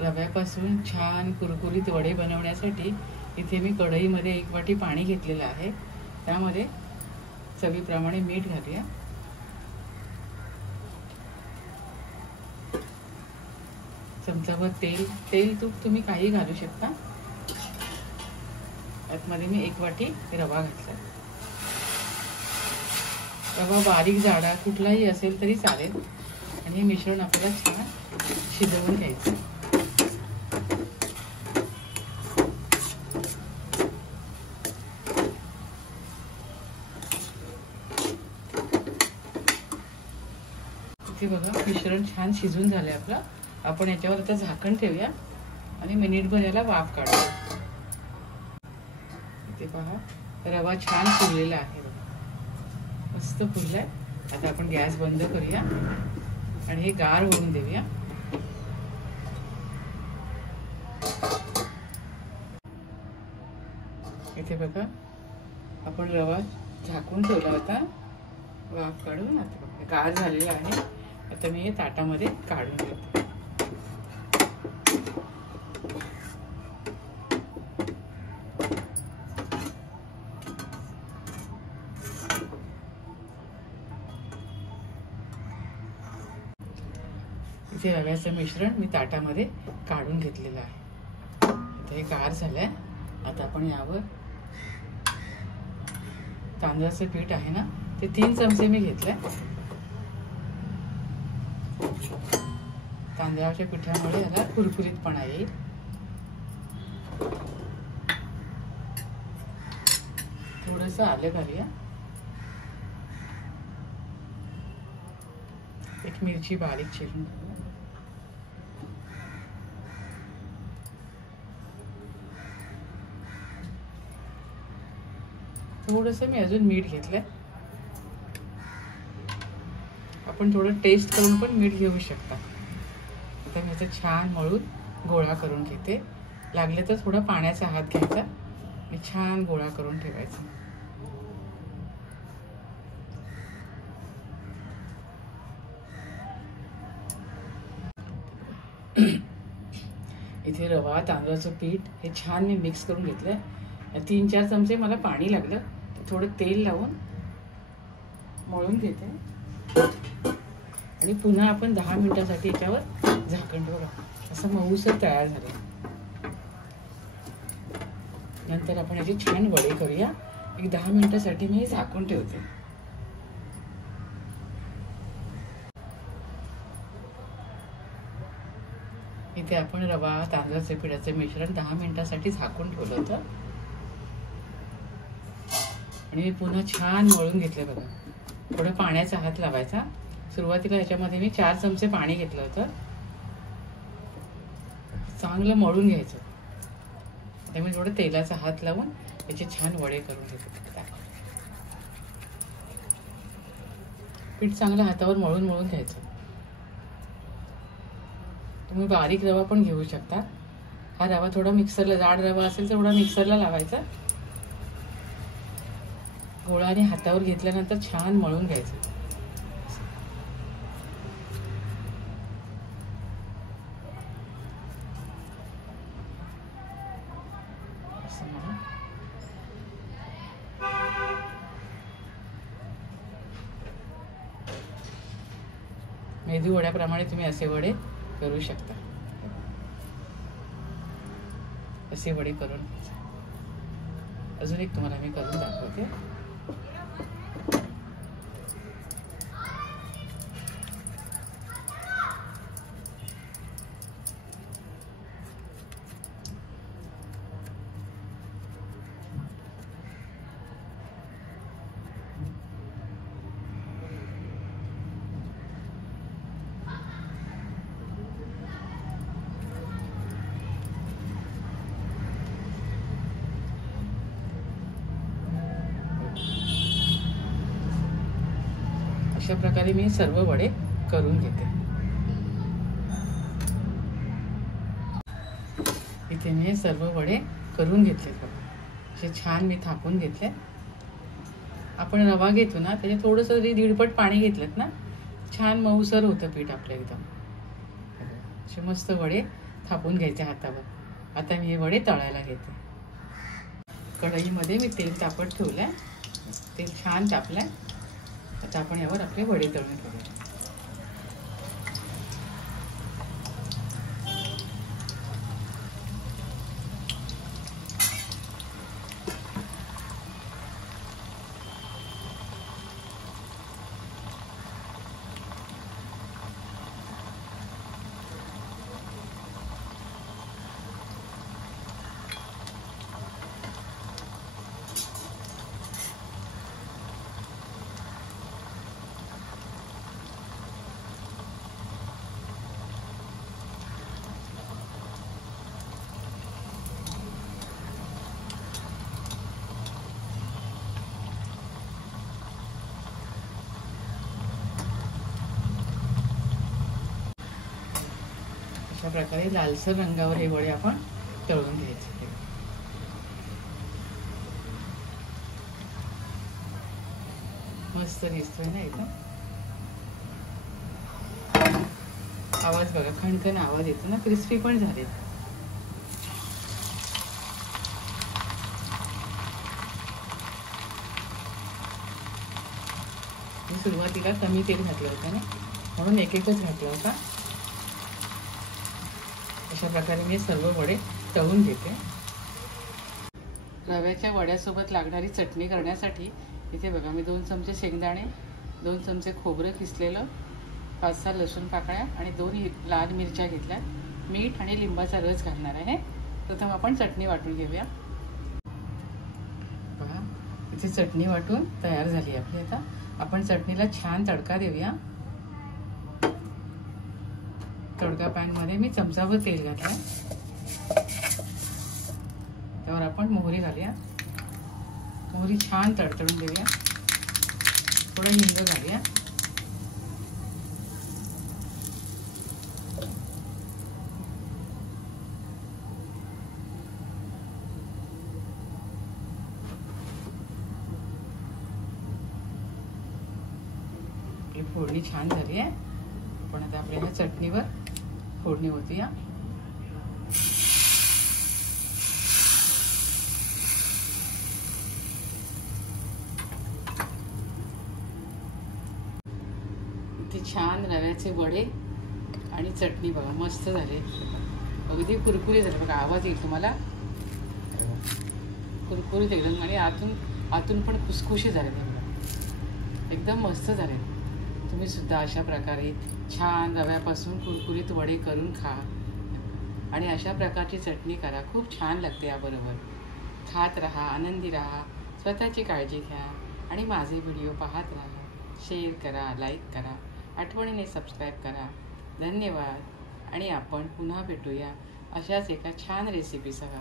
रव्यापासून छान कुरकुरीत वडे बनवण्यासाठी इथे मी कढईमध्ये 1 वाटी पाणी घेतलेलं आहे. त्यामध्ये चवीप्रमाणे मीठ घालूया. चमचाभर तेल तूप तुम्ही काही घालू शकता. त्यामध्ये मी 1 वाटी रवा घातला. रवा बारीक जाडा कुठलाही असेल तरी चालेल. आणि हे मिश्रण आपल्याला छान शिजवून घ्यायचं. इथे बघा मिश्रण छान शिजून झालंय आपलं. आपण याच्यावर आता झाकण ठेवूया आणि मिनिटभर याला वाफ काढूया. इथे पहा रवा छान फुललेला आहे, मस्त फुललाय. आता आपण गॅस बंद करूया आणि हे गार होऊन देऊया. इथे बघा आपण रवा झाकून ठेवला होता वाफ काढून. आता बघा गार झालेला आहे. आता मी हे ताटामध्ये काढून घेते. इथे रव्याचं मिश्रण मी ताटामध्ये काढून घेतलेलं आहे. आता हे गार झालंय. आता आपण यावर तांदळाचं पीठ आहे ना, ते 3 चमचे मी घेतलंय. तांदळाच्या पिठामुळे याला कुरकुरीतपणा येईल. थोडंसं आलं घालूया. 1 मिरची बारीक चिरून घालूया. थोडंसं मी अजून मीठ घेतलंय. आपण थोडं टेस्ट करून पण मीठ घेऊ शकता. आता मी याचं छान मळून गोळा करून घेते. लागले तर थोडा पाण्याचा हात घ्यायचा आणि छान गोळा करून ठेवायचा. इथे रवा तांदळाचं पीठ हे छान मी मिक्स करून घेतलंय. 3-4 चमचे मला पाणी लागलं. थोडं तेल लावून मळून घेते आणि पुन्हा आपण 10 मिनिटांसाठी याच्यावर झाकण ठेवू. असं मऊसर तयार झालं. नंतर आपण याचे छान वडे करूया. 10 मिनिटांसाठी मी झाकून ठेवते. इथे आपण रवा तांदळाचे पिठाचे मिश्रण 10 मिनिटांसाठी झाकून ठेवलं होतं आणि मी पुन्हा छान मळून घेतले. बघा थोडं पाण्याचा हात लावायचा. सुरुवातीला याच्यामध्ये मी 4 चमचे पाणी घेतलं होतं. चांगलं मळून घ्यायचं. आता मी थोडं तेलाचा हात लावून याचे छान वडे करून घेते. पीठ चांगलं हातावर मळून घ्यायचं. तुम्ही बारीक रवा पण घेऊ शकता. हा रवा थोडा मिक्सरला, जाड रवा असेल तर थोडा मिक्सरला लावायचा. गोळाने हातावर घेतल्यानंतर छान मळून घ्यायचं. मेदू वड्याप्रमाणे तुम्ही असे वडे करू शकता. असे वडे करून अजून एक तुम्हाला मी करून दाखवते. अशा प्रकारे मी सर्व वडे करून घेते. इथे मी सर्व वडे करून घेतले. बघा छान मी थापून घेतले. आपण रवा घेतो ना त्याच्यात थोडंसं जरी 1.5 पट पाणी घेतलं ना छान मऊसर होतं पीठ आपलं एकदम. असे मस्त वडे थापून घ्यायचे हातावर. आता मी हे वडे तळायला घेते. कढईमध्ये मी तेल तापत ठेवलंय. तेल छान तापलंय. आता आपण यावर आपले वडे तळून घेऊया. अशा प्रकारे लालसर रंगावर हे वडे आपण तळून घ्यायचे. मस्त दिसतोय ना एकदम. आवाज बघा, खणखण आवाज येतो ना. क्रिस्पी पण झाले. मी सुरुवातीला कमी तेल घातलं होतं ना, म्हणून एक एकच घातला होता. अशा प्रकारे मी सर्व वडे तळून घेते. रव्याच्या वड्यासोबत लागणारी चटणी करण्यासाठी इथे बघा मी 2 चमचे शेंगदाणे, 2 चमचे खोबरं किसलेलं, 5-6 लसूण पाकळ्या आणि 2 लाल मिरच्या घेतल्या. मीठ आणि लिंबाचा रस घालणार आहे. प्रथम आपण चटणी वाटून घेऊया. बघा इथे चटणी वाटून तयार झाली आपली. आता आपण चटणीला छान तडका देऊया. तडका पॅन मध्ये मी चमचाभर तेल घातलं. त्यावर आपण मोहरी घालूया. मोहरी छान तडतडून देऊया. थोडं हिंग घालूया. आपली फोडणी छान झाली आहे. पण आता आपल्याला चटणीवर फोडणी होती. ते छान रव्याचे वडे आणि चटणी बघा मस्त झाले. अगदी कुरकुरीत झाले बघा. आवाज येईल तुम्हाला. कुरकुरीत एकदम. आणि आतून पण खुसखुशी झाले. एकदम मस्त झाले. तुम्ही सुद्धा अशा प्रकारे छान रव्यापासून कुरकुरीत वडे करून खा. आणि अशा प्रकारची चटणी करा. खूप छान लागते याबरोबर. खात राहा, आनंदी राहा, स्वतःची काळजी घ्या आणि माझे व्हिडिओ पाहत राहा. शेअर करा, लाईक करा, आठवणीने सबस्क्राईब करा. धन्यवाद. आणि आपण पुन्हा भेटूया अशाच एका छान रेसिपीसह.